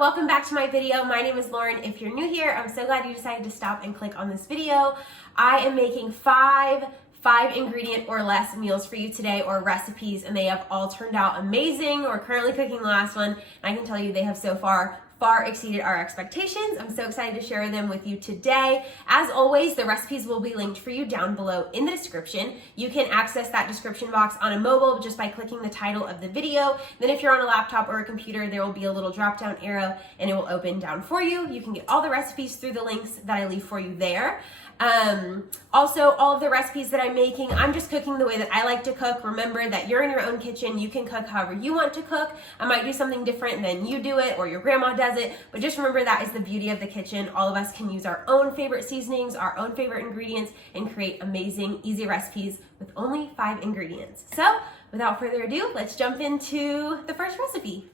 welcome back to my video. My name is Lauren. If you're new here, I'm so glad you decided to stop and click on this video. I am making five ingredient or less meals for you today, or recipes, and they have all turned out amazing. We're currently cooking the last one, and I can tell you they have so far exceeded our expectations. I'm so excited to share them with you today. As always, the recipes will be linked for you down below in the description. You can access that description box on a mobile just by clicking the title of the video. Then if you're on a laptop or a computer, there will be a little drop down arrow and it will open down for you. You can get all the recipes through the links that I leave for you there. Also, all of the recipes that I'm making, I'm just cooking the way that I like to cook. Remember that you're in your own kitchen. You can cook however you want to cook. I might do something different than you do it or your grandma does it, but just remember that is the beauty of the kitchen. All of us can use our own favorite seasonings, our own favorite ingredients, and create amazing, easy recipes with only 5 ingredients. So without further ado, let's jump into the first recipe.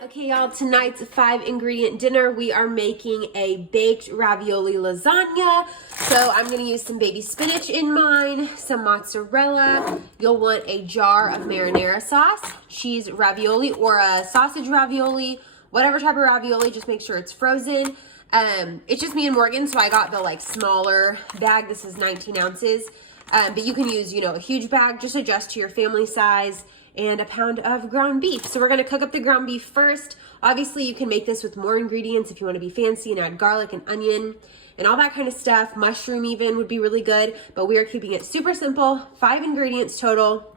Okay, y'all, tonight's 5 ingredient dinner, we are making a baked ravioli lasagna. So I'm gonna use some baby spinach in mine, some mozzarella. You'll want a jar of marinara sauce, cheese ravioli or a sausage ravioli, whatever type of ravioli, just make sure it's frozen. It's just me and Morgan, so I got the smaller bag. This is 19 ounces, but you can use, a huge bag, just adjust to your family size. And a pound of ground beef. So we're gonna cook up the ground beef first. Obviously you can make this with more ingredients if you wanna be fancy and add garlic and onion and all that kind of stuff. Mushroom even would be really good, but we are keeping it super simple. 5 ingredients total,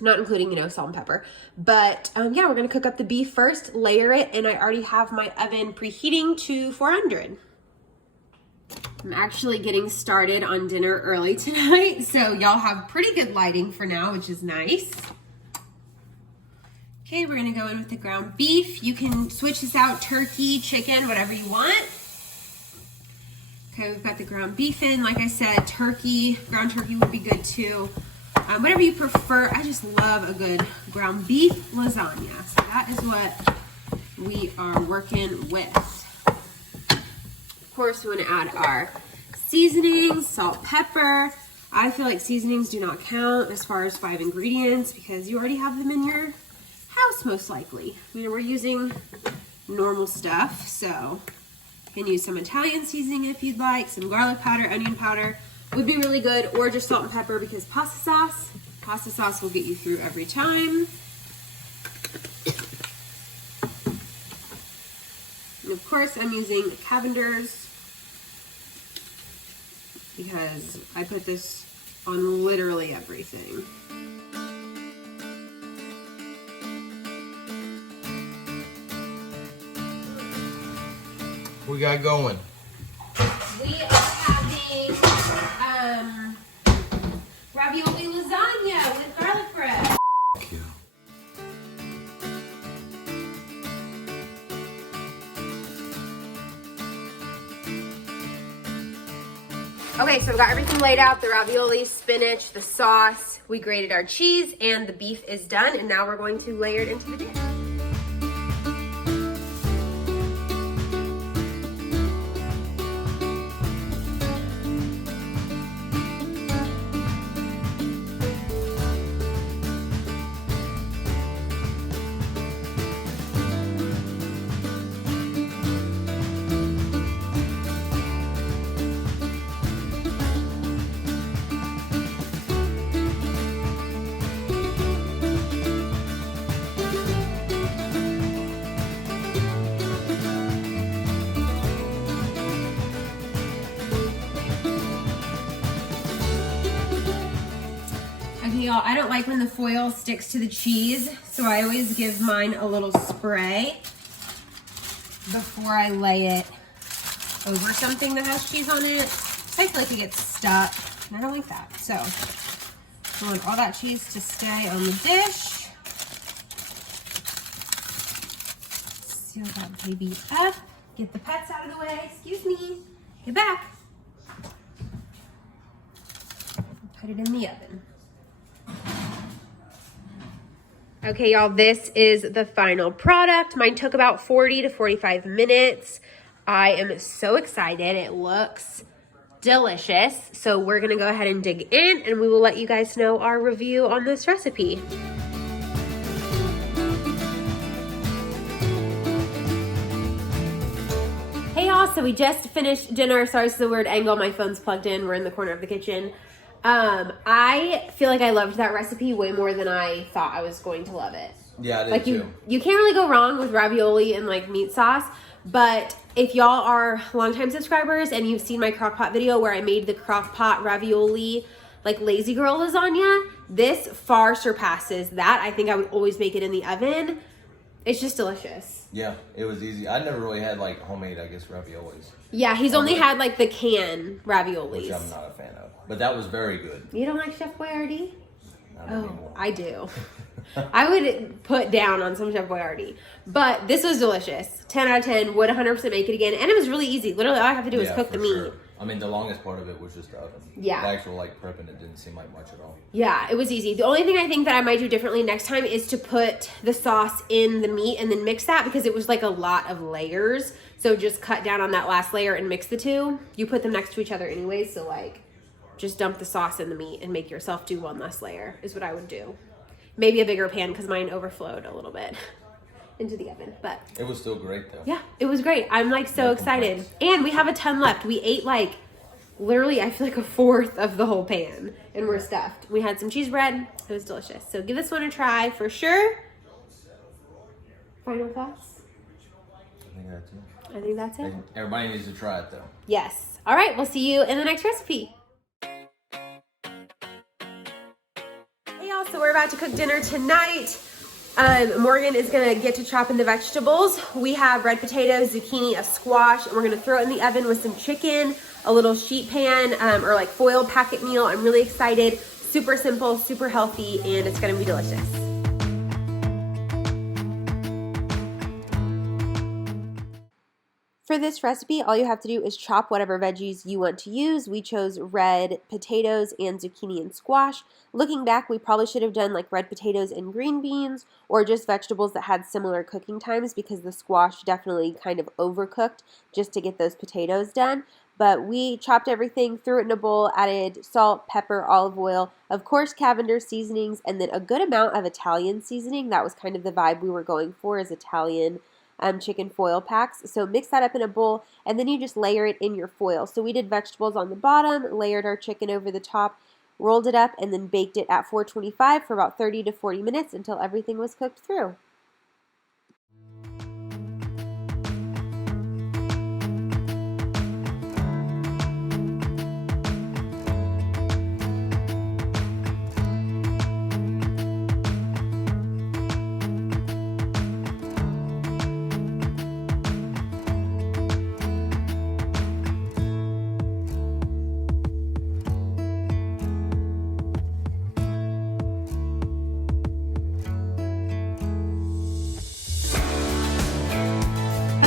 not including, salt and pepper. But yeah, we're gonna cook up the beef first, layer it, and I already have my oven preheating to 400. I'm actually getting started on dinner early tonight, so y'all have pretty good lighting for now, which is nice. Okay, we're gonna go in with the ground beef. You can switch this out, turkey, chicken, whatever you want. Okay, we've got the ground beef in. Like I said, ground turkey would be good too. Whatever you prefer. I just love a good ground beef lasagna. So that is what we are working with. Of course, we wanna add our seasonings, salt, pepper. I feel like seasonings do not count as far as 5 ingredients because you already have them in your house most likely. We're using normal stuff, so you can use some Italian seasoning if you'd like, some garlic powder, onion powder would be really good, or just salt and pepper because pasta sauce will get you through every time. And of course I'm using Cavender's because I put this on literally everything. We got going. We are having ravioli lasagna with garlic bread. Thank you. Okay, so I've got everything laid out, the ravioli, spinach, the sauce, we grated our cheese, and the beef is done, and now we're going to layer it into the dish. Y'all, I don't like when the foil sticks to the cheese, so I always give mine a little spray before I lay it over something that has cheese on it. I feel like it gets stuck, and I don't like that. So I want all that cheese to stay on the dish. Seal that baby up. Get the pets out of the way. Excuse me. Get back. Put it in the oven. Okay, y'all, this is the final product. Mine took about 40 to 45 minutes. I am so excited. It looks delicious. So we're gonna go ahead and dig in and we will let you guys know our review on this recipe. so we just finished dinner. Sorry for the weird angle. My phone's plugged in. We're in the corner of the kitchen. I feel like I loved that recipe way more than I thought I was going to love it. Yeah, I did like too. You can't really go wrong with ravioli and like meat sauce. But if y'all are longtime subscribers and you've seen my crock-pot video where I made the crock-pot ravioli like lazy girl lasagna, this far surpasses that. I think I would always make it in the oven. It's just delicious. Yeah, it was easy. I never really had like homemade, I guess, raviolis. Yeah, he's only had like the can raviolis. Which I'm not a fan of. But that was very good. You don't like Chef Boyardee? Not anymore. I do. I would put down on some Chef Boyardee. But this was delicious. 10 out of 10. Would 100% make it again. And it was really easy. Literally, all I have to do is cook the meat. Sure. I mean, the longest part of it was just the oven. Yeah. The actual like prepping, it didn't seem like much at all. Yeah, it was easy. The only thing I think that I might do differently next time is to put the sauce in the meat and then mix that, because it was like a lot of layers. So just cut down on that last layer and mix the two. You put them next to each other anyways, so like just dump the sauce in the meat and make yourself do one less layer is what I would do. Maybe a bigger pan because mine overflowed a little bit into the oven, but it was still great though. Yeah, it was great. I'm like so excited. And we have a ton left. We ate like literally, I feel like a fourth of the whole pan and we're stuffed. We had some cheese bread. It was delicious. So give this one a try for sure. Final thoughts? I think that's it. Everybody needs to try it though. Yes. All right, we'll see you in the next recipe. Hey y'all, so we're about to cook dinner tonight. Morgan is gonna get to chopping the vegetables. We have red potatoes, zucchini, a squash, and we're gonna throw it in the oven with some chicken, a little sheet pan, or like foil packet meal. I'm really excited. Super simple, super healthy, and it's gonna be delicious. For this recipe, all you have to do is chop whatever veggies you want to use. We chose red potatoes and zucchini and squash. Looking back, we probably should have done like red potatoes and green beans, or just vegetables that had similar cooking times, because the squash definitely kind of overcooked just to get those potatoes done. But we chopped everything, threw it in a bowl, added salt, pepper, olive oil, of course Cavender seasonings, and then a good amount of Italian seasoning. That was kind of the vibe we were going for, is Italian chicken foil packs. So mix that up in a bowl, and then you just layer it in your foil. So we did vegetables on the bottom, layered our chicken over the top, rolled it up, and then baked it at 425 for about 30 to 40 minutes until everything was cooked through.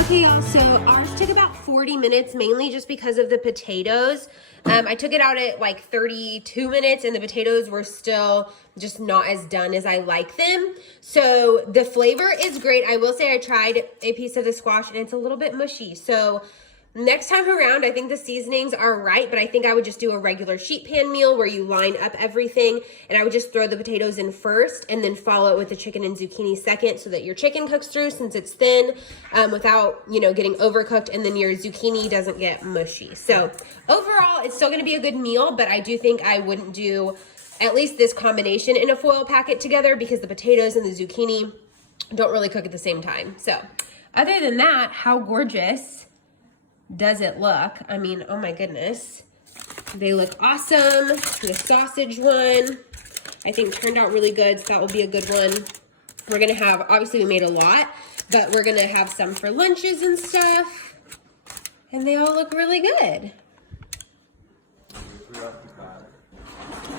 Okay, y'all, so ours took about 40 minutes, mainly just because of the potatoes. I took it out at like 32 minutes, and the potatoes were still just not as done as I like them. So the flavor is great. I will say I tried a piece of the squash, and it's a little bit mushy. So next time around, I think the seasonings are right, but I think I would just do a regular sheet pan meal where you line up everything, and I would just throw the potatoes in first and then follow it with the chicken and zucchini second, so that your chicken cooks through since it's thin without, you know, getting overcooked, and then your zucchini doesn't get mushy. So overall, it's still gonna be a good meal, but I do think I wouldn't do at least this combination in a foil packet together, because the potatoes and the zucchini don't really cook at the same time. So other than that, how gorgeous does it look? I mean, oh my goodness. They look awesome. The sausage one, I think, turned out really good, so that will be a good one. We're gonna have, obviously we made a lot, but we're gonna have some for lunches and stuff. And they all look really good.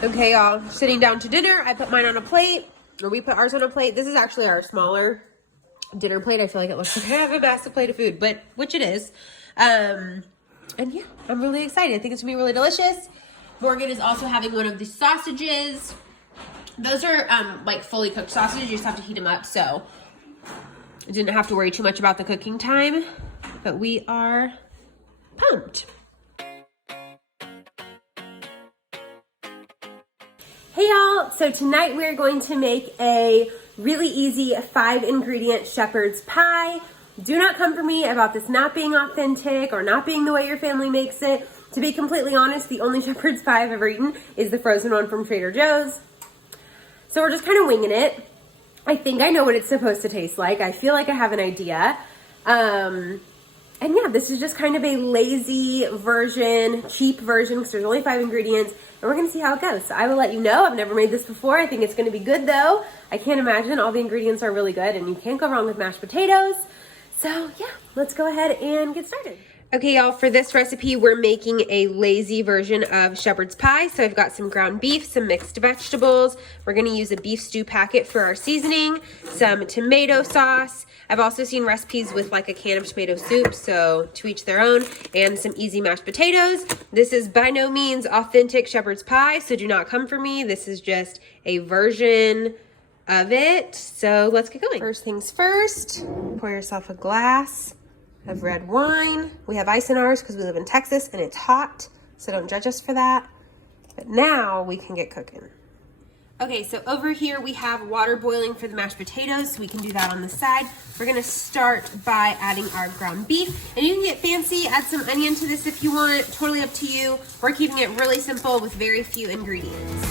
Okay, y'all, sitting down to dinner. I put mine on a plate, or we put ours on a plate. This is actually our smaller dinner plate. I feel like it looks like I have a massive plate of food, but which it is. And yeah, I'm really excited. I think it's gonna be really delicious. Morgan is also having one of the sausages. Those are like fully cooked sausages. You just have to heat them up, so I didn't have to worry too much about the cooking time, but we are pumped. Hey y'all, so tonight we're going to make a really easy 5-ingredient shepherd's pie. do not come for me about this not being authentic or not being the way your family makes it. To be completely honest, the only shepherd's pie I've ever eaten is the frozen one from Trader Joe's. So we're just kind of winging it. I think I know what it's supposed to taste like. I feel like I have an idea. And yeah, this is just kind of a lazy version, cheap version, because there's only 5 ingredients, and we're gonna see how it goes. So I will let you know. I've never made this before. I think it's gonna be good though. I can't imagine. All the ingredients are really good, and you can't go wrong with mashed potatoes. So yeah, let's go ahead and get started. Okay, y'all, for this recipe, we're making a lazy version of shepherd's pie. So I've got some ground beef, some mixed vegetables. We're gonna use a beef stew packet for our seasoning, some tomato sauce. I've also seen recipes with like a can of tomato soup, so to each their own, and some easy mashed potatoes. This is by no means authentic shepherd's pie, so do not come for me. This is just a version of it. So let's get going. First things first, pour yourself a glass of red wine. We have ice in ours because we live in Texas and it's hot, so don't judge us for that. But now we can get cooking. Okay, so over here we have water boiling for the mashed potatoes, so we can do that on the side. We're gonna start by adding our ground beef, and you can get fancy, add some onion to this if you want, totally up to you. We're keeping it really simple with very few ingredients.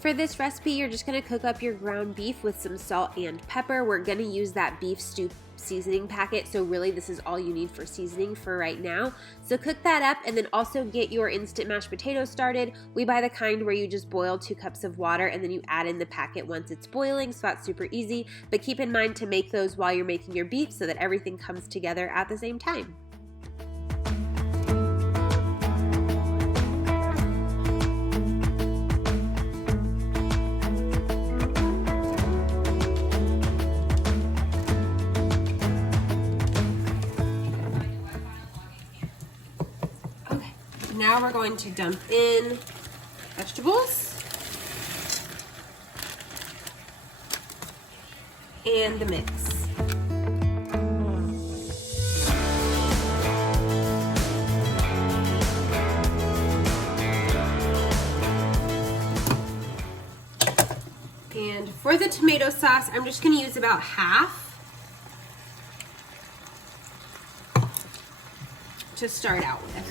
For this recipe, you're just gonna cook up your ground beef with some salt and pepper. We're gonna use that beef stew seasoning packet, so really this is all you need for seasoning for right now. So cook that up, and then also get your instant mashed potatoes started. We buy the kind where you just boil 2 cups of water and then you add in the packet once it's boiling, so that's super easy. But keep in mind to make those while you're making your beef so that everything comes together at the same time. Now we're going to dump in vegetables and the mix. And for the tomato sauce, I'm just going to use about half to start out with.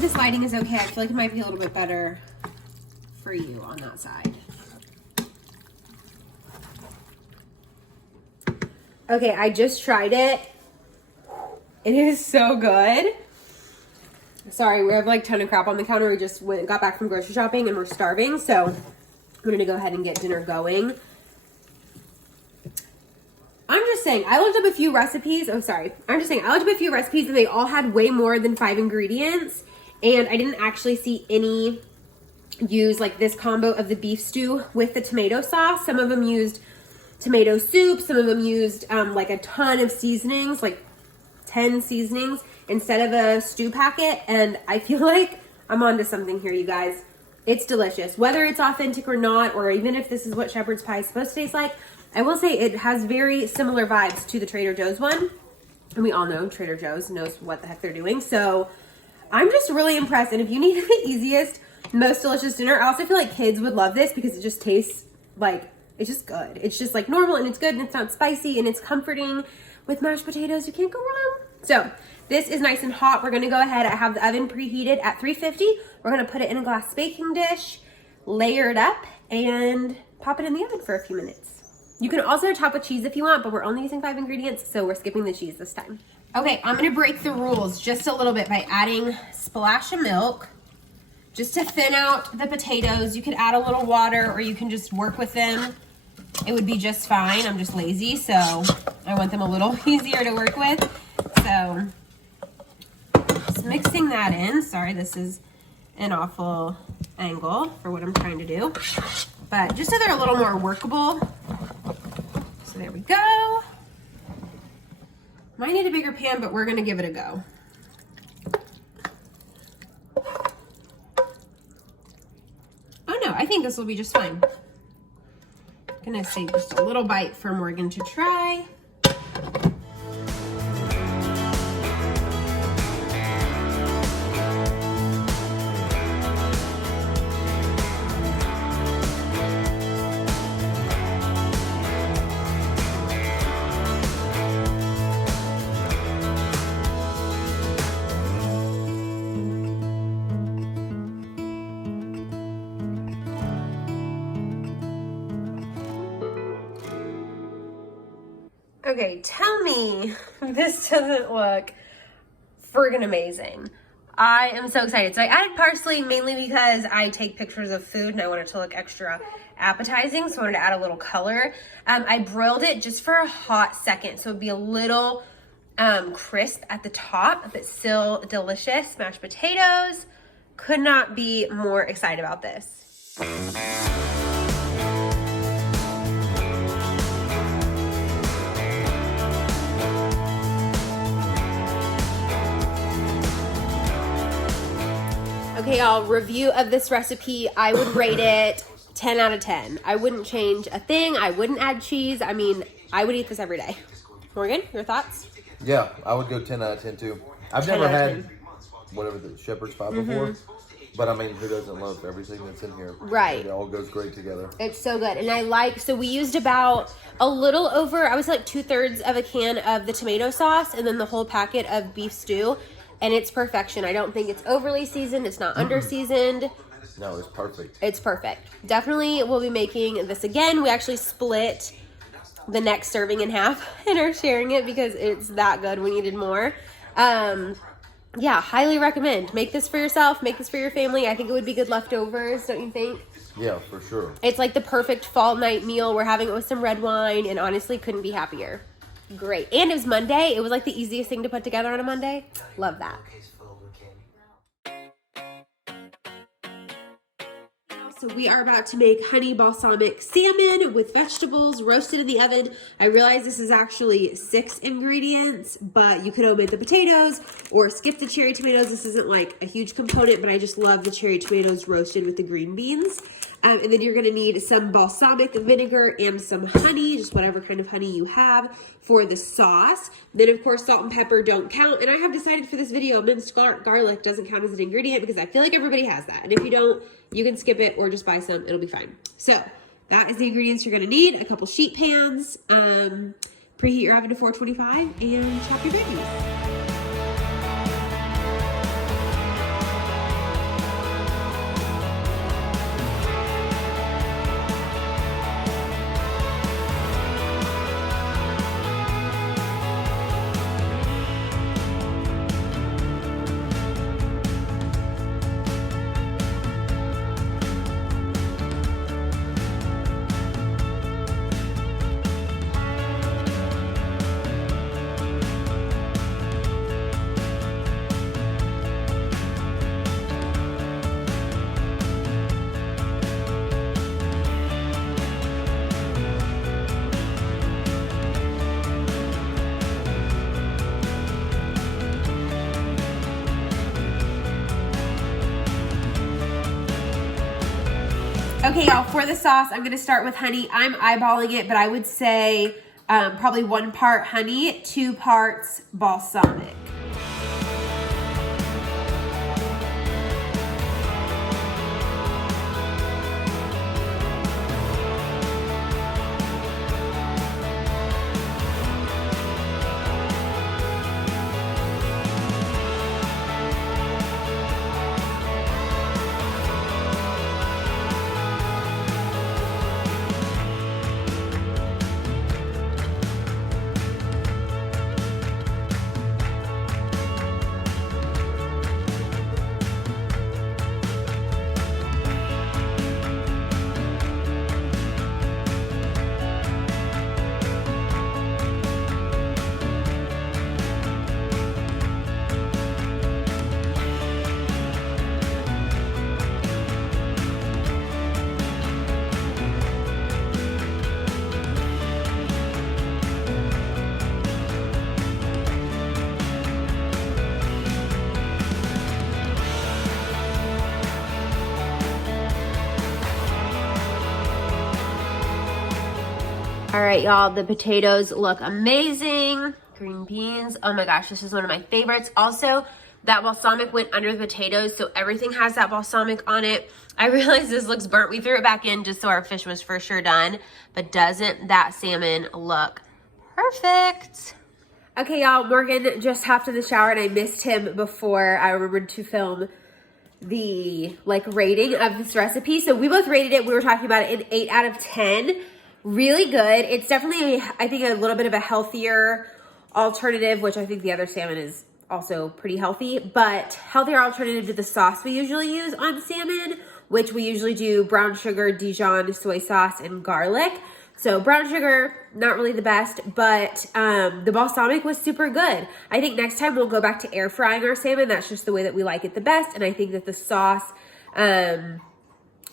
This lighting is okay. I feel like it might be a little bit better for you on that side. Okay, I just tried it. It is so good. Sorry, we have like a ton of crap on the counter. We just got back from grocery shopping and we're starving, so we're gonna go ahead and get dinner going. I'm just saying, I looked up a few recipes. Oh, sorry. I looked up a few recipes and they all had way more than 5 ingredients. And I didn't actually see any use like this combo of the beef stew with the tomato sauce. Some of them used tomato soup. Some of them used like a ton of seasonings, like 10 seasonings instead of a stew packet. And I feel like I'm onto something here, you guys. It's delicious. Whether it's authentic or not, or even if this is what shepherd's pie is supposed to taste like, I will say it has very similar vibes to the Trader Joe's one. And we all know Trader Joe's knows what the heck they're doing. So I'm just really impressed. And if you need the easiest, most delicious dinner, I also feel like kids would love this because it just tastes like, it's just good. It's just like normal and it's good and it's not spicy and it's comforting. With mashed potatoes, you can't go wrong. So this is nice and hot. We're gonna go ahead. I have the oven preheated at 350. We're gonna put it in a glass baking dish, layer it up, and pop it in the oven for a few minutes. You can also top with cheese if you want, but we're only using 5 ingredients, so we're skipping the cheese this time. Okay, I'm gonna break the rules just a little bit by adding a splash of milk just to thin out the potatoes. You could add a little water or you can just work with them. It would be just fine. I'm just lazy, so I want them a little easier to work with. So just mixing that in. Sorry, this is an awful angle for what I'm trying to do, but just so they're a little more workable. So there we go. Might need a bigger pan, but we're gonna give it a go. Oh no, I think this will be just fine. I'm gonna save just a little bite for Morgan to try. Okay, tell me this doesn't look friggin' amazing. I am so excited. So I added parsley mainly because I take pictures of food and I want it to look extra appetizing. So I wanted to add a little color. I broiled it just for a hot second. So it'd be a little crisp at the top, but still delicious. Mashed potatoes. Could not be more excited about this. Okay, y'all, review of this recipe. I would rate it 10 out of 10. I wouldn't change a thing. I wouldn't add cheese. I mean, I would eat this every day. Morgan, your thoughts? Yeah, I would go 10 out of 10 too. I've never had whatever the shepherd's pie before, but I mean, who doesn't love everything that's in here? Right. It all goes great together. It's so good. And I like, so we used about a little over, I would say like 2/3 of a can of the tomato sauce and then the whole packet of beef stew. And it's perfection. I don't think it's overly seasoned. It's not under seasoned. No, it's perfect. It's perfect. Definitely we'll be making this again. We actually split the next serving in half and are sharing it because it's that good. We needed more. Yeah, highly recommend. Make this for yourself. Make this for your family. I think it would be good leftovers, don't you think? Yeah, for sure. It's like the perfect fall night meal. We're having it with some red wine and honestly couldn't be happier. Great. And it was Monday. It was like the easiest thing to put together on a Monday. Love that. So we are about to make honey balsamic salmon with vegetables roasted in the oven. I realize this is actually 6 ingredients, but you could omit the potatoes or skip the cherry tomatoes. This isn't like a huge component, but I just love the cherry tomatoes roasted with the green beans. And then you're going to need some balsamic vinegar and some honey, just whatever kind of honey you have for the sauce. Then, of course, salt and pepper don't count. And I have decided for this video, minced garlic doesn't count as an ingredient because I feel like everybody has that. And if you don't, you can skip it or just buy some. It'll be fine. So that is the ingredients you're going to need. A couple sheet pans, preheat your oven to 425, and chop your veggies. Okay, y'all, for the sauce, I'm going to start with honey. I'm eyeballing it, but I would say probably 1 part honey, 2 parts balsamic. All right, y'all, the potatoes look amazing. Green beans, oh my gosh, this is one of my favorites. Also, that balsamic went under the potatoes, so everything has that balsamic on it. I realized this looks burnt. We threw it back in just so our fish was for sure done, but doesn't that salmon look perfect? Okay, y'all, Morgan just hopped in the shower and I missed him before I remembered to film the rating of this recipe. So we both rated it. We were talking about it an 8 out of 10. Really good. It's definitely, I think, a little bit of a healthier alternative, which I think the other salmon is also pretty healthy, but healthier alternative to the sauce we usually use on salmon, which we usually do brown sugar, Dijon soy sauce, and garlic. So brown sugar, not really the best, but the balsamic was super good. I think next time we'll go back to air frying our salmon. That's just the way that we like it the best. And I think that the sauce,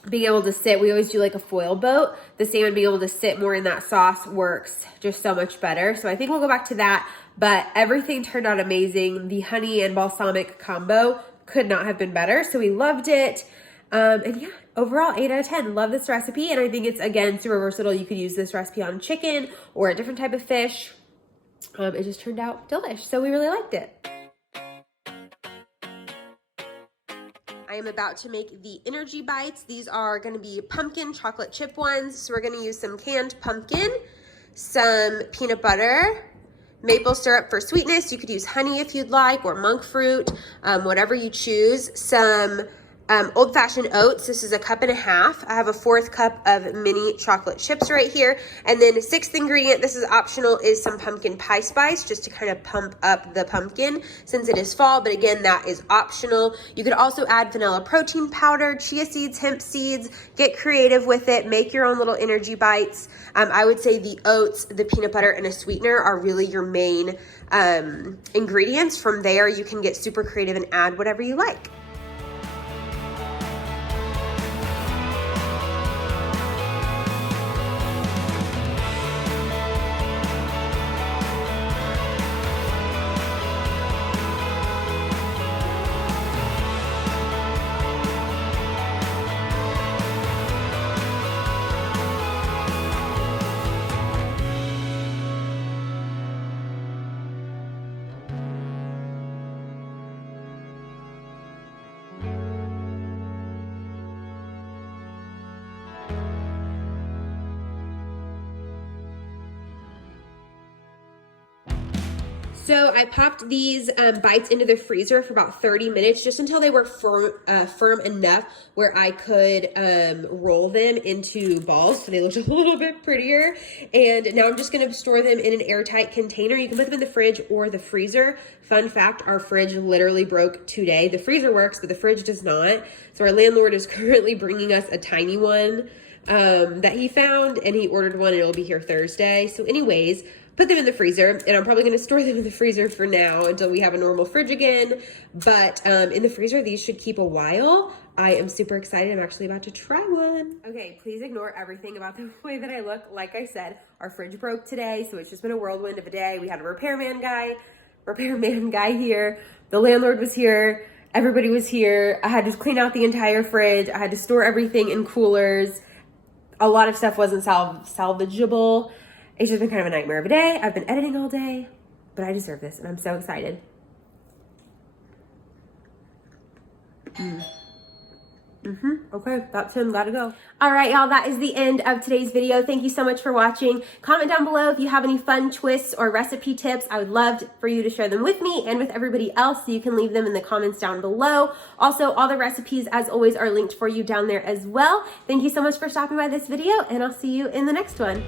being able to sit, we always do like a foil boat. The salmon being able to sit more in that sauce works just so much better. So I think we'll go back to that, but everything turned out amazing. The honey and balsamic combo could not have been better. So we loved it. And yeah, overall 8 out of 10. Love this recipe. And I think it's, again, super versatile. You could use this recipe on chicken or a different type of fish. It just turned out delish. So we really liked it. I am about to make the energy bites. These are going to be pumpkin chocolate chip ones. So we're going to use some canned pumpkin, some peanut butter, maple syrup for sweetness. You could use honey if you'd like, or monk fruit, whatever you choose. Some old-fashioned oats. This is 1.5 cups. I have a 1/4 cup of mini chocolate chips right here. And then the 6th ingredient, this is optional, is some pumpkin pie spice, just to kind of pump up the pumpkin since it is fall. But again, that is optional. You could also add vanilla protein powder, chia seeds, hemp seeds. Get creative with it. Make your own little energy bites. I would say the oats, the peanut butter, and a sweetener are really your main ingredients. From there, you can get super creative and add whatever you like. So I popped these bites into the freezer for about 30 minutes, just until they were firm enough where I could roll them into balls, so they looked a little bit prettier. And now I'm just gonna store them in an airtight container. You can put them in the fridge or the freezer. Fun fact, our fridge literally broke today. The freezer works, but the fridge does not. So our landlord is currently bringing us a tiny one that he found, and he ordered one and it'll be here Thursday. So anyways, put them in the freezer, and I'm probably going to store them in the freezer for now until we have a normal fridge again. But in the freezer, these should keep a while. I am super excited. I'm actually about to try one. Okay, please ignore everything about the way that I look. Like I said, our fridge broke today, so it's just been a whirlwind of a day. We had a repairman guy here. The landlord was here. Everybody was here. I had to clean out the entire fridge. I had to store everything in coolers. A lot of stuff wasn't salvageable. It's just been kind of a nightmare of a day. I've been editing all day, but I deserve this, and I'm so excited. Okay, that's him, gotta go. All right, y'all, that is the end of today's video. Thank you so much for watching. Comment down below if you have any fun twists or recipe tips. I would love for you to share them with me and with everybody else, so you can leave them in the comments down below. Also, all the recipes, as always, are linked for you down there as well. Thank you so much for stopping by this video, and I'll see you in the next one.